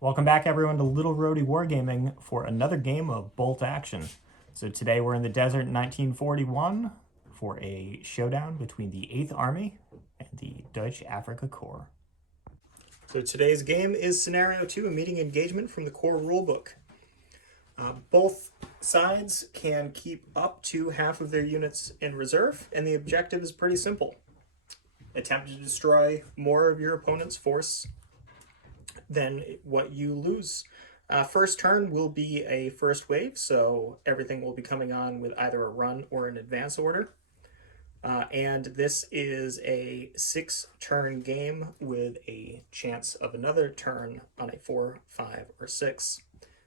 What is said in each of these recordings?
Welcome back, everyone, to Little Roadie Wargaming for another game of Bolt Action. So today we're in the desert in 1941 for a showdown between the 8th Army and the Dutch Afrika Korps. So today's game is Scenario 2, a meeting engagement from the Corps Rulebook. Both sides can keep up to half of their units in reserve, and the objective is pretty simple. Attempt to destroy more of your opponent's force than what you lose. First turn will be a first wave, so everything will be coming on with either a run or an advance order. And this is a 6-turn game with a chance of another turn on a 4, 5, or 6.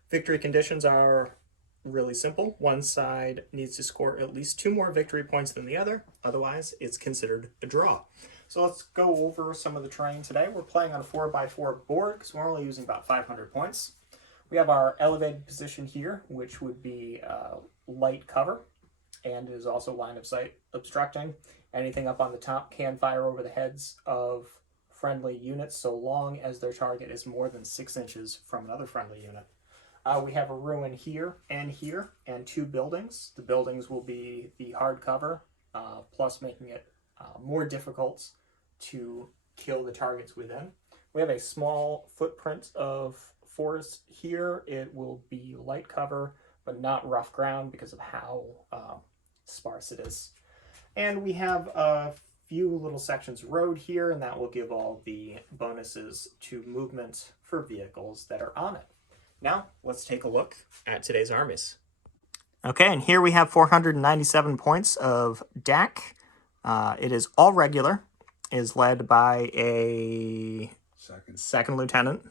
Victory conditions are really simple. One side needs to score at least 2 more victory points than the other, otherwise it's considered a draw. So let's go over some of the terrain today. We're playing on a 4x4 board because we're only using about 500 points. We have our elevated position here, which would be light cover and is also line of sight obstructing. Anything up on the top can fire over the heads of friendly units so long as their target is more than 6 inches from another friendly unit. We have a ruin here, and 2 buildings. The buildings will be the hard cover, plus making it more difficult to kill the targets within. We have a small footprint of forest here. It will be light cover, but not rough ground because of how sparse it is. And we have a few little sections of road here, and that will give all the bonuses to movement for vehicles that are on it. Now, let's take a look at today's armies. Okay, and here we have 497 points of DaK. It is all regular, is led by a second lieutenant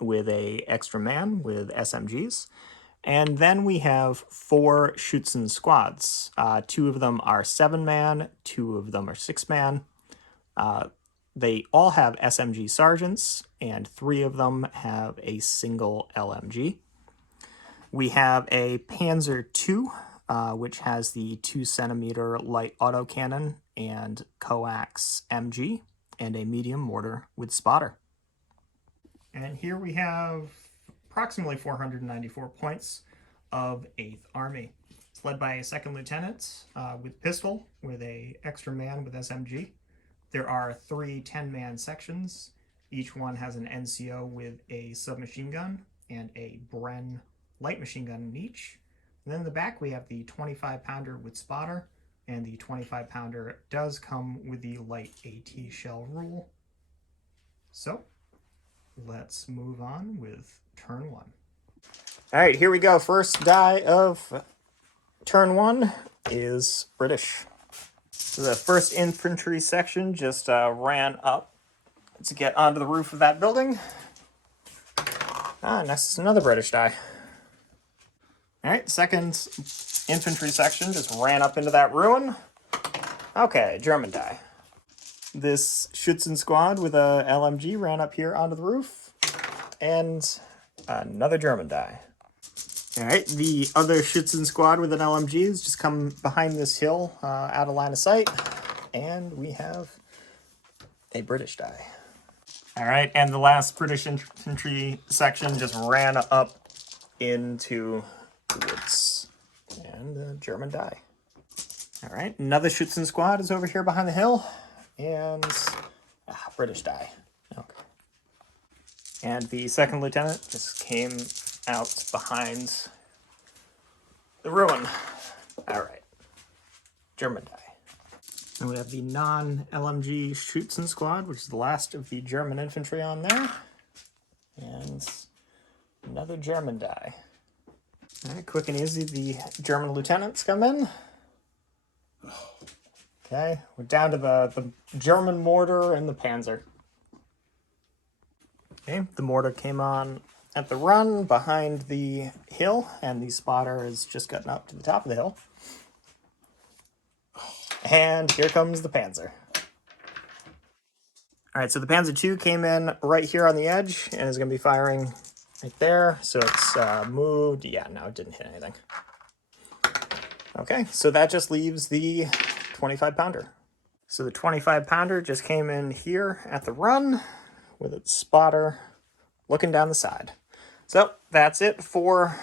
with a extra man with SMGs. And then we have 4 Schützen squads. 2 of them are 7-man, 2 of them are 6-man. They all have SMG sergeants, and 3 of them have a single LMG. We have a Panzer II, which has the 2-centimeter light autocannon and coax MG, and a medium mortar with spotter. And here we have approximately 494 points of 8th Army. It's led by a second lieutenant with pistol, with a extra man with SMG. There are 3 10-man sections. Each one has an NCO with a submachine gun and a Bren light machine gun in each. And then in the back we have the 25-pounder with spotter, and the 25-pounder does come with the light AT shell rule. So let's move on with turn 1. All right, here we go. First die of turn 1 is British. So the first infantry section just ran up to get onto the roof of that building. Next is another British die. All right, second infantry section just ran up into that ruin. Okay, German die. This Schützen squad with a LMG ran up here onto the roof. And another German die. All right, the other Schützen squad with an LMG has just come behind this hill out of line of sight. And we have a British die. All right, and the last British infantry section just ran up into the woods. And a German die. All right, another Schützen squad is over here behind the hill. And British die. Okay. And the second lieutenant just came out behind the ruin. All right. German die. And we have the non-LMG Schützen squad, which is the last of the German infantry on there. And another German die. All right, quick and easy, the German lieutenants come in. Okay, we're down to the German mortar and the Panzer. Okay, the mortar came on at the run behind the hill, and the spotter has just gotten up to the top of the hill. And here comes the Panzer. All right, so the Panzer II came in right here on the edge and is going to be firing right there. So it's moved. Yeah, no, it didn't hit anything. Okay, so that just leaves the 25-pounder. So the 25-pounder just came in here at the run with its spotter looking down the side. So that's it for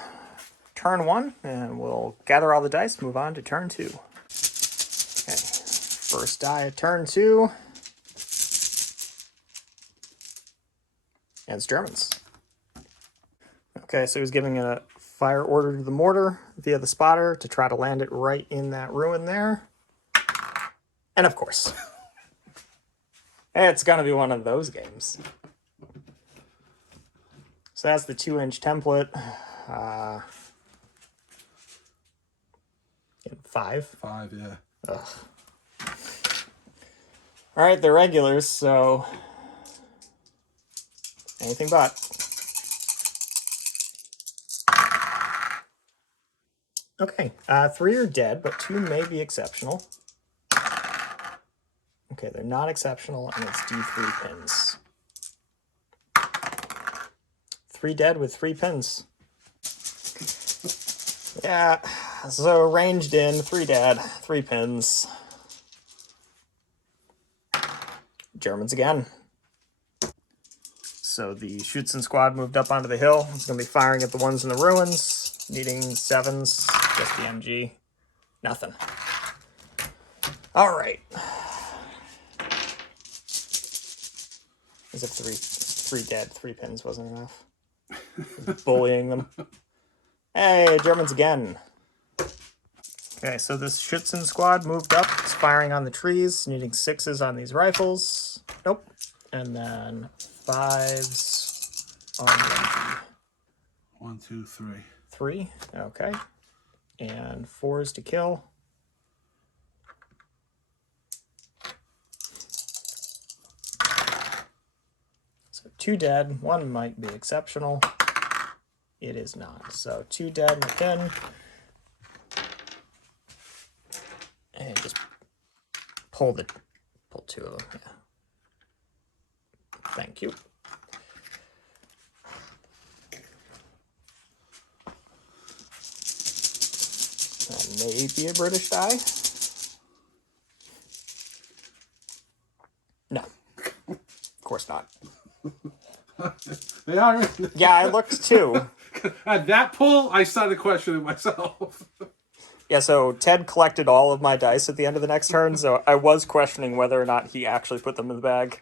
turn 1, and we'll gather all the dice, move on to turn 2. Okay, first die at turn 2. And it's Germans. Okay, so he's giving a fire order to the mortar via the spotter to try to land it right in that ruin there. And of course, it's gonna be one of those games. So that's the 2-inch template. 5? 5, yeah. Ugh. All right, they're regulars, so anything but. Okay, 3 are dead, but 2 may be exceptional. Okay, they're not exceptional, and it's D3 pins. 3 dead with 3 pins. Yeah, so ranged in, 3 dead, 3 pins. Germans again. So the Schützen squad moved up onto the hill. It's going to be firing at the ones in the ruins, needing 7s, just the MG. Nothing. All right. As if 3 dead, 3 pins wasn't enough. Bullying them. Hey, Germans again. Okay, so this Schützen squad moved up. It's firing on the trees, needing 6s on these rifles. Nope. And then 5s on the MG. 1, 2, 3. 3, okay. And 4s to kill. So 2 dead, 1 might be exceptional. It is not. So 2 dead and a pin. And just pull 2 of them, yeah. Thank you. That may be a British die. No. Of course not. They are. Yeah, I looked too. At that pull, I started questioning myself. Yeah, so Ted collected all of my dice at the end of the next turn, so I was questioning whether or not he actually put them in the bag.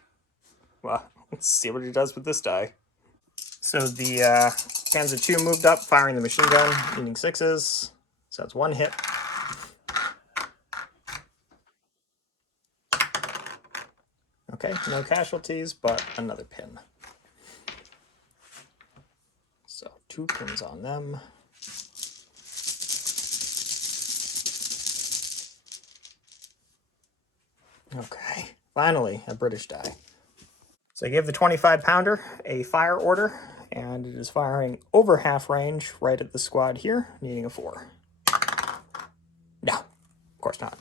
Well, let's see what he does with this die. So the Panzer II moved up, firing the machine gun, needing 6s. So that's 1 hit. Okay, no casualties, but another pin. So 2 pins on them. Okay, finally, a British die. So I gave the 25-pounder a fire order, and it is firing over half range right at the squad here, needing a 4. No, of course not.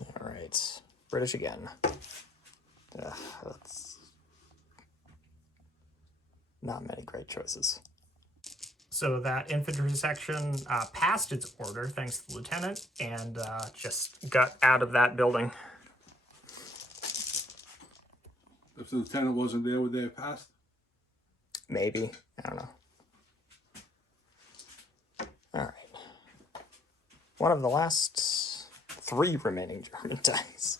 All right, British again. That's not many great choices. So that infantry section passed its order, thanks to the lieutenant, and just got out of that building. If the lieutenant wasn't there, would they have passed? Maybe. I don't know. All right. One of the last 3 remaining German dice.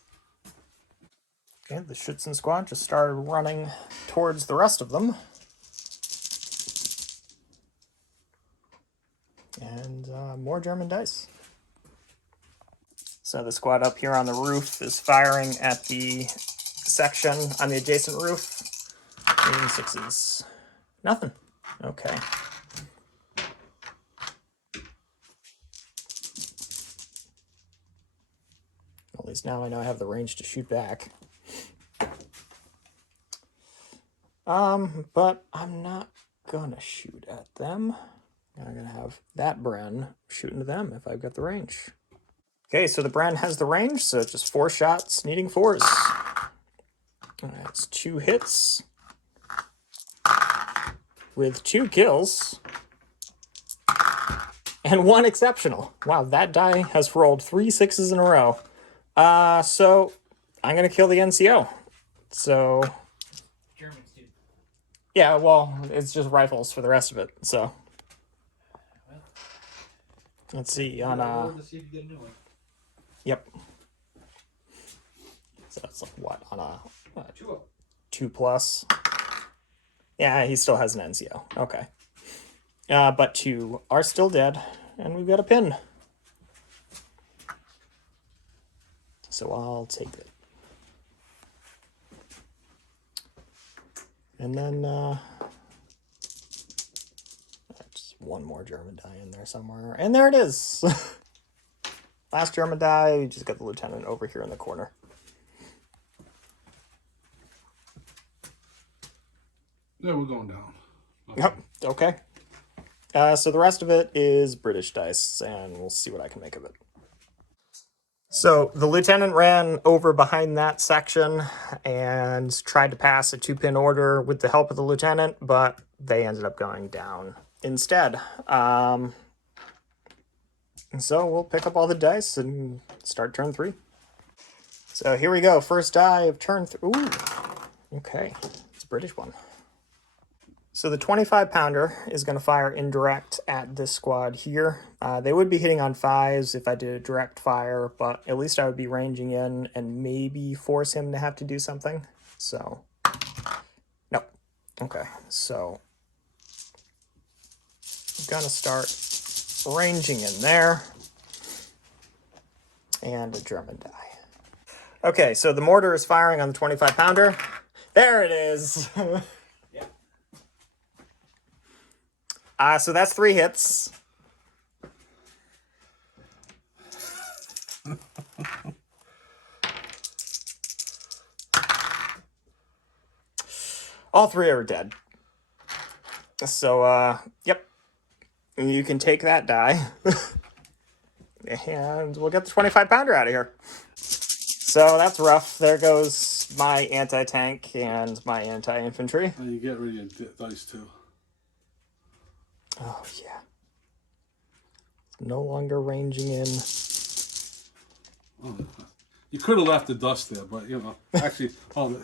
Okay, the Schützen squad just started running towards the rest of them. And more German dice. So the squad up here on the roof is firing at the section on the adjacent roof. Needing 6s. Nothing. Okay. At least now I know I have the range to shoot back. But I'm not gonna shoot at them. I'm gonna have that Bren shoot into them if I've got the range. Okay, so the Bren has the range, so it's just 4 shots, needing 4s. That's 2 hits. With 2 kills. And 1 exceptional. Wow, that die has rolled 3 6s in a row. So I'm gonna kill the NCO. So Germans, dude. yeah, well, it's just rifles for the rest of it. So Well, let's see you on gotta roll to see if you get a new one. Yep. So that's like what on a 2-0. 2+. Yeah, he still has an NCO. Okay. But 2 are still dead, and we've got a pin. So I'll take it. And then just one more German die in there somewhere. And there it is. Last German die, we just got the lieutenant over here in the corner. Yeah, we're going down. Okay. Yep, okay. So the rest of it is British dice, and we'll see what I can make of it. So the lieutenant ran over behind that section and tried to pass a 2-pin order with the help of the lieutenant, but they ended up going down instead. And so we'll pick up all the dice and start turn 3. So here we go. First die of turn 3. Ooh, okay. It's a British one. So the 25-pounder is going to fire indirect at this squad here. They would be hitting on 5s if I did a direct fire, but at least I would be ranging in and maybe force him to have to do something. So, no. Okay, so I'm going to start ranging in there. And a German die. Okay, so the mortar is firing on the 25-pounder. There it is! So that's 3 hits. All 3 are dead. So, yep. You can take that die. And we'll get the 25-pounder out of here. So that's rough. There goes my anti-tank and my anti-infantry. And you get rid of your dice too. Oh, yeah. No longer ranging in. Oh, you could have left the dust there, but you know, actually, I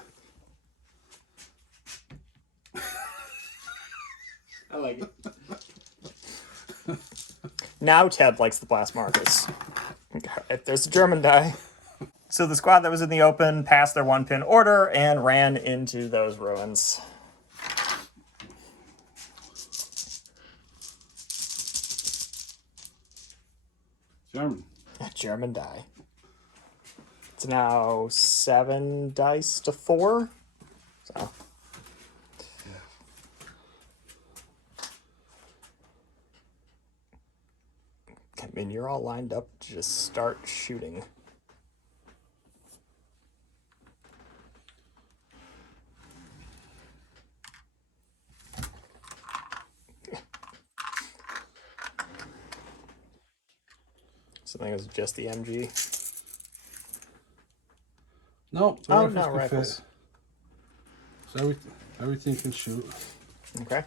like it. Now Ted likes the blast markers. If there's a German die. So the squad that was in the open passed their 1-pin order and ran into those ruins. German. A German die. It's now 7 dice to 4. So. I mean, you're all lined up to just start shooting. So I think it was just the MG. No, the Oh, rifles no, can rifles. fit. So everything can shoot. Okay.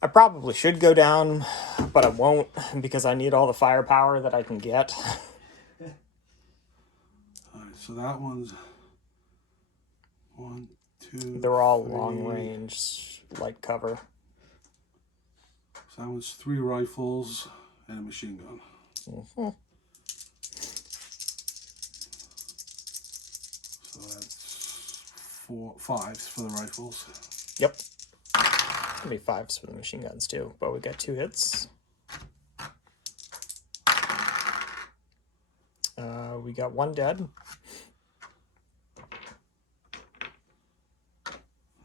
I probably should go down, but I won't because I need all the firepower that I can get. Alright, so that one's 1, 2. They're all 3. long range, light cover. So that one's 3 rifles and a machine gun. Mm-hmm. So that's 4, 5s for the rifles. Yep. Maybe 5s for the machine guns too, but we got 2 hits. We got 1 dead.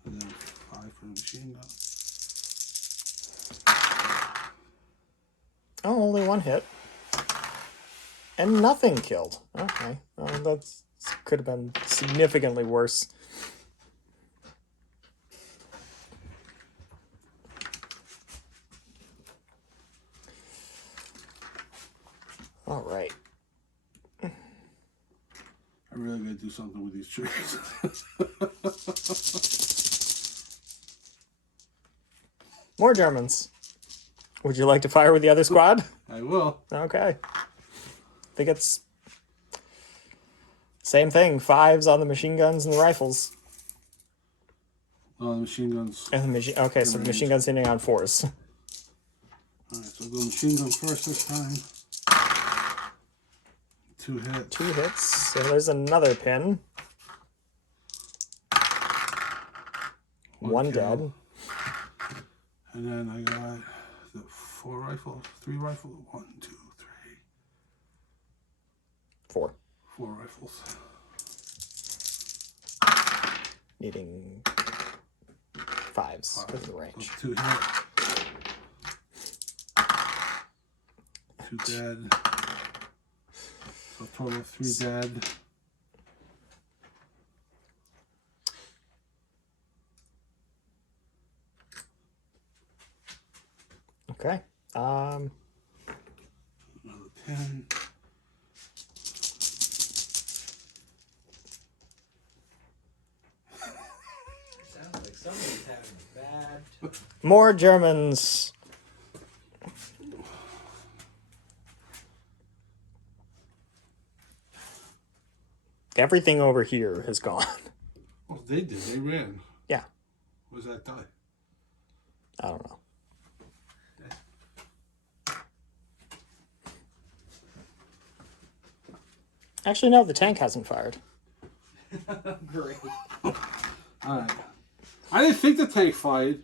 And then 5 for the machine gun. Oh, only 1 hit. And nothing killed. Okay. That's could have been significantly worse. All right. I really gotta do something with these trees. More Germans. Would you like to fire with the other squad? I will. Okay. think it's same thing. 5s on the machine guns and the rifles. Oh, the machine guns. And the okay, so the machine guns hitting on 4s. Alright, so we'll go machine gun first this time. 2 hits. 2 hits. So there's another pin. 1 kill. dead. And then I got the 4 rifles, 3 rifles. 1, 2, 3. 4. 4 rifles. Needing 5s because of the range. So 2 hit. 2 dead. So total of 3 dead. Okay. Another pin. Sounds like somebody's having a bad. More Germans. Everything over here has gone. Oh, they did. They ran. Yeah. What was that die? I don't know. Actually, no, the tank hasn't fired. Great. Alright. I didn't think the tank fired,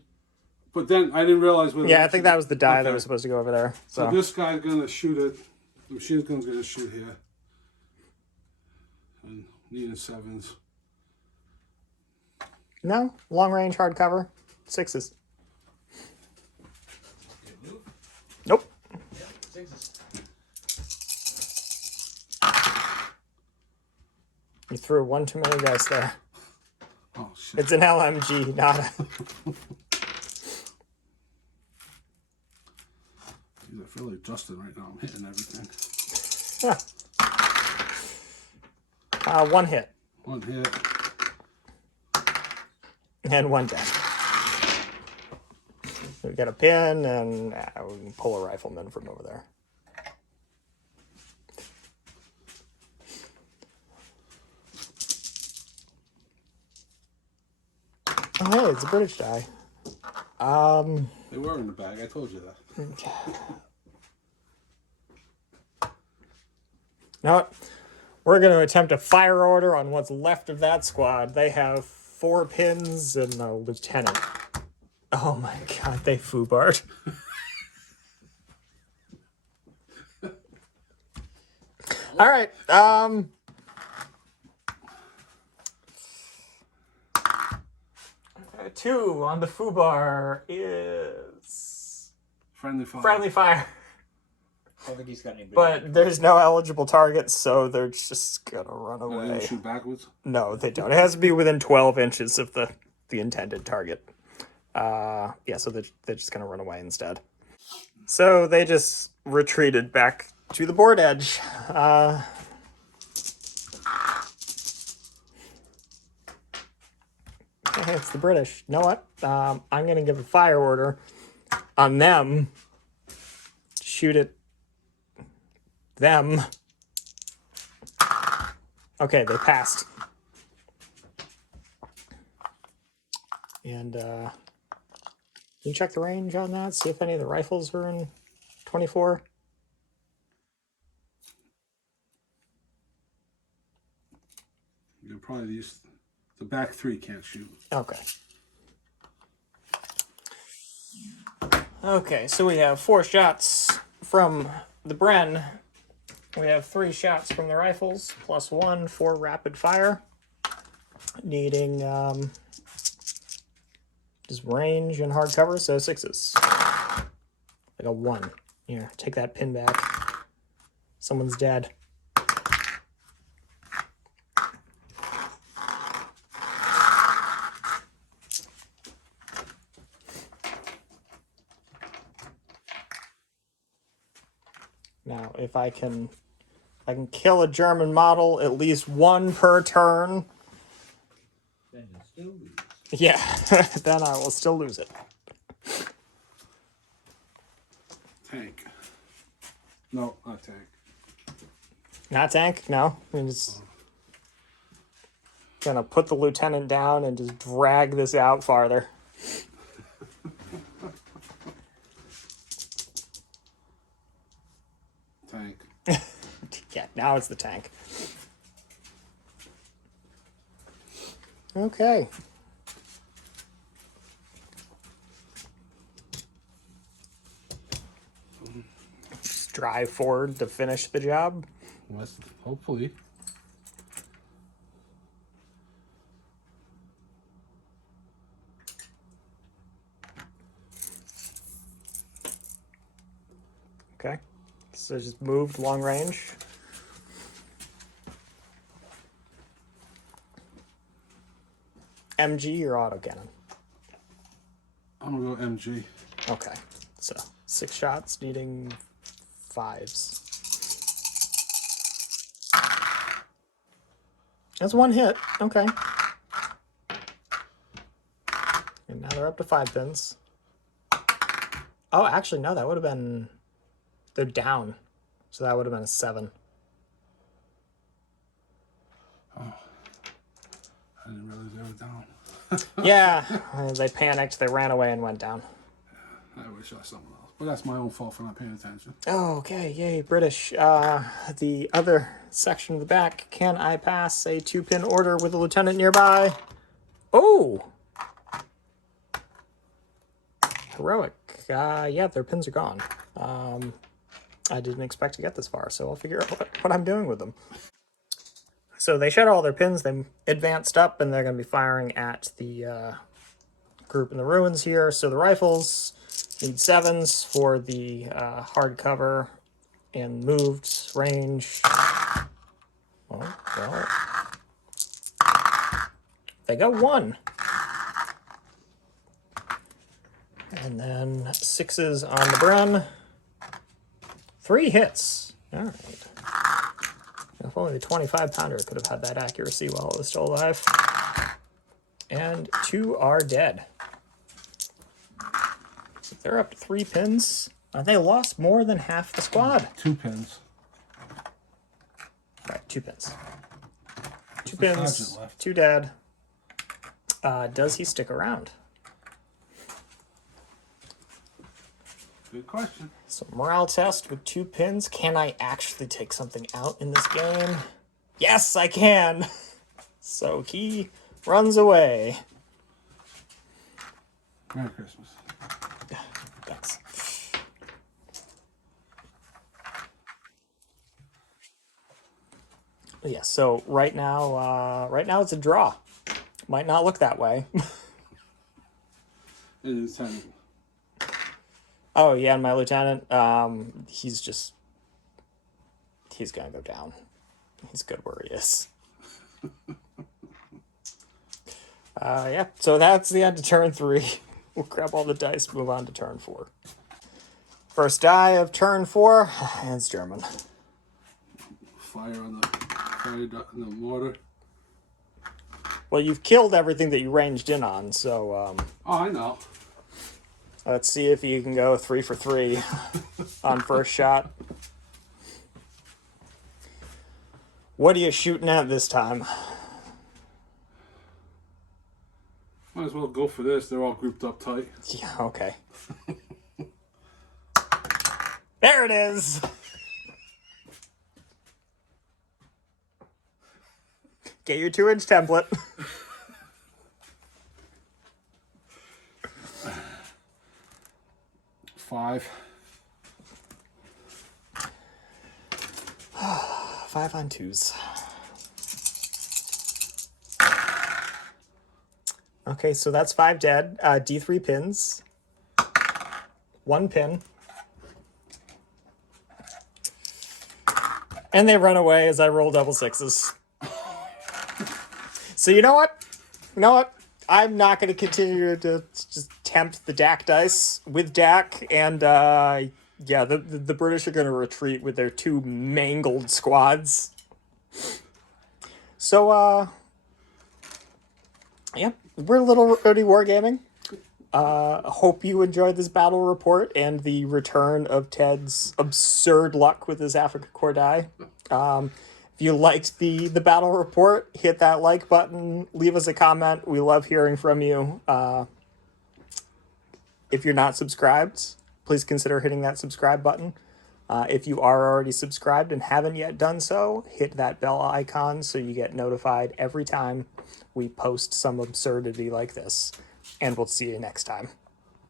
but then I didn't realize whether. Yeah, I think that was the die that Okay. was supposed to go over there. So So this guy's gonna shoot it. The machine gun's gonna shoot here. And needing 7s. no, long range hardcover, 6s. Good move. Nope. Yeah, 6s. You threw one too many dice there. Oh shit. It's an LMG, not a. I feel like Justin right now. I'm hitting everything. 1 hit 1 hit. and 1 dead. We got a pin and we can pull a rifleman from over there. Oh, hey, it's a British die. They were in the bag. I told you that. Now, we're going to attempt a fire order on what's left of that squad. They have 4 pins and a lieutenant. Oh my god, they foobarred. All right. 2 on the foobar is Friendly fire. friendly fire. I don't think he's got anybody. But there's no eligible targets, so they're just gonna run They don't away. shoot backwards. No, they don't. It has to be within 12 inches of the intended target. Yeah, so they're just gonna run away instead. So they just retreated back to the board edge. Hey, it's the British. You know what? I'm gonna give a fire order on them. Shoot at them. Okay, they passed. And can you check the range on that? See if any of the rifles are in 24. You're probably these. The back 3 can't shoot. Okay. Okay, so we have 4 shots from the Bren. We have 3 shots from the rifles, plus 1 for rapid fire. Needing just range and hard cover, so 6s. I got 1. Here, take that pin back. Someone's dead. Now, if I can kill a German model at least 1 per turn. Then you'll still lose. Yeah, then I will still lose it. Tank. No, not tank. Not tank, no. I'm just gonna put the lieutenant down and just drag this out farther. Tank. Yeah, now it's the tank. Okay. Just drive forward to finish the job. West, hopefully. Okay. So just moved long range. MG or autocannon? I'm gonna go MG. Okay. So 6 shots needing 5s. That's 1 hit. Okay. And now they're up to 5 pins. Oh, actually, no, that would have been... They're down. So that would have been a 7. I didn't realize they were down. Yeah, they panicked, they ran away and went down. I wish I was someone else. But that's my own fault for not paying attention. Oh, okay, yay, British. The other section of the back. Can I pass a 2-pin order with a lieutenant nearby? Oh! Heroic. Yeah, their pins are gone. I didn't expect to get this far, so I'll figure out what I'm doing with them. So they shed all their pins, they advanced up, and they're going to be firing at the group in the ruins here. So the rifles need 7s for the hardcover and moved range. Oh, well. They got 1. And then 6s on the Bren. 3 hits. All right. If only the 25-pounder could have had that accuracy while it was still alive. And 2 are dead. They're up to 3 pins. They lost more than half the squad. 2 pins. Right, 2 pins. 2 Sergeant pins, left. 2 dead. Does he stick around? Good question. So morale test with 2 pins. Can I actually take something out in this game? Yes, I can. So he runs away. Merry Christmas. Thanks. Yeah, so right now it's a draw. Might not look that way. It is 10. Oh yeah, and my lieutenant, he's gonna go down. He's good where he is. Yeah, so that's the end of turn 3. We'll grab all the dice, move on to turn 4. First die of turn 4, and it's German. Fire on the mortar. Well, you've killed everything that you ranged in on, so Oh, I know. let's see if you can go 3 for 3 on first shot. What are you shooting at this time? Might as well go for this. They're all grouped up tight. Yeah, okay. There it is! Get your 2-inch template. Five. 5 on 2s. Okay, so that's 5 dead. D3 pins. 1 pin. And they run away as I roll double 6s. So you know what? You know what? I'm not going to continue to just tempt the DaK dice with DaK, and yeah, the British are going to retreat with their 2 mangled squads. So, yeah, we're a little roadie wargaming. Hope you enjoyed this battle report and the return of Ted's absurd luck with his Africa Corps die. If you liked the battle report, hit that like button, leave us a comment. We love hearing from you. If you're not subscribed, please consider hitting that subscribe button. If you are already subscribed and haven't yet done so, hit that bell icon so you get notified every time we post some absurdity like this. And we'll see you next time.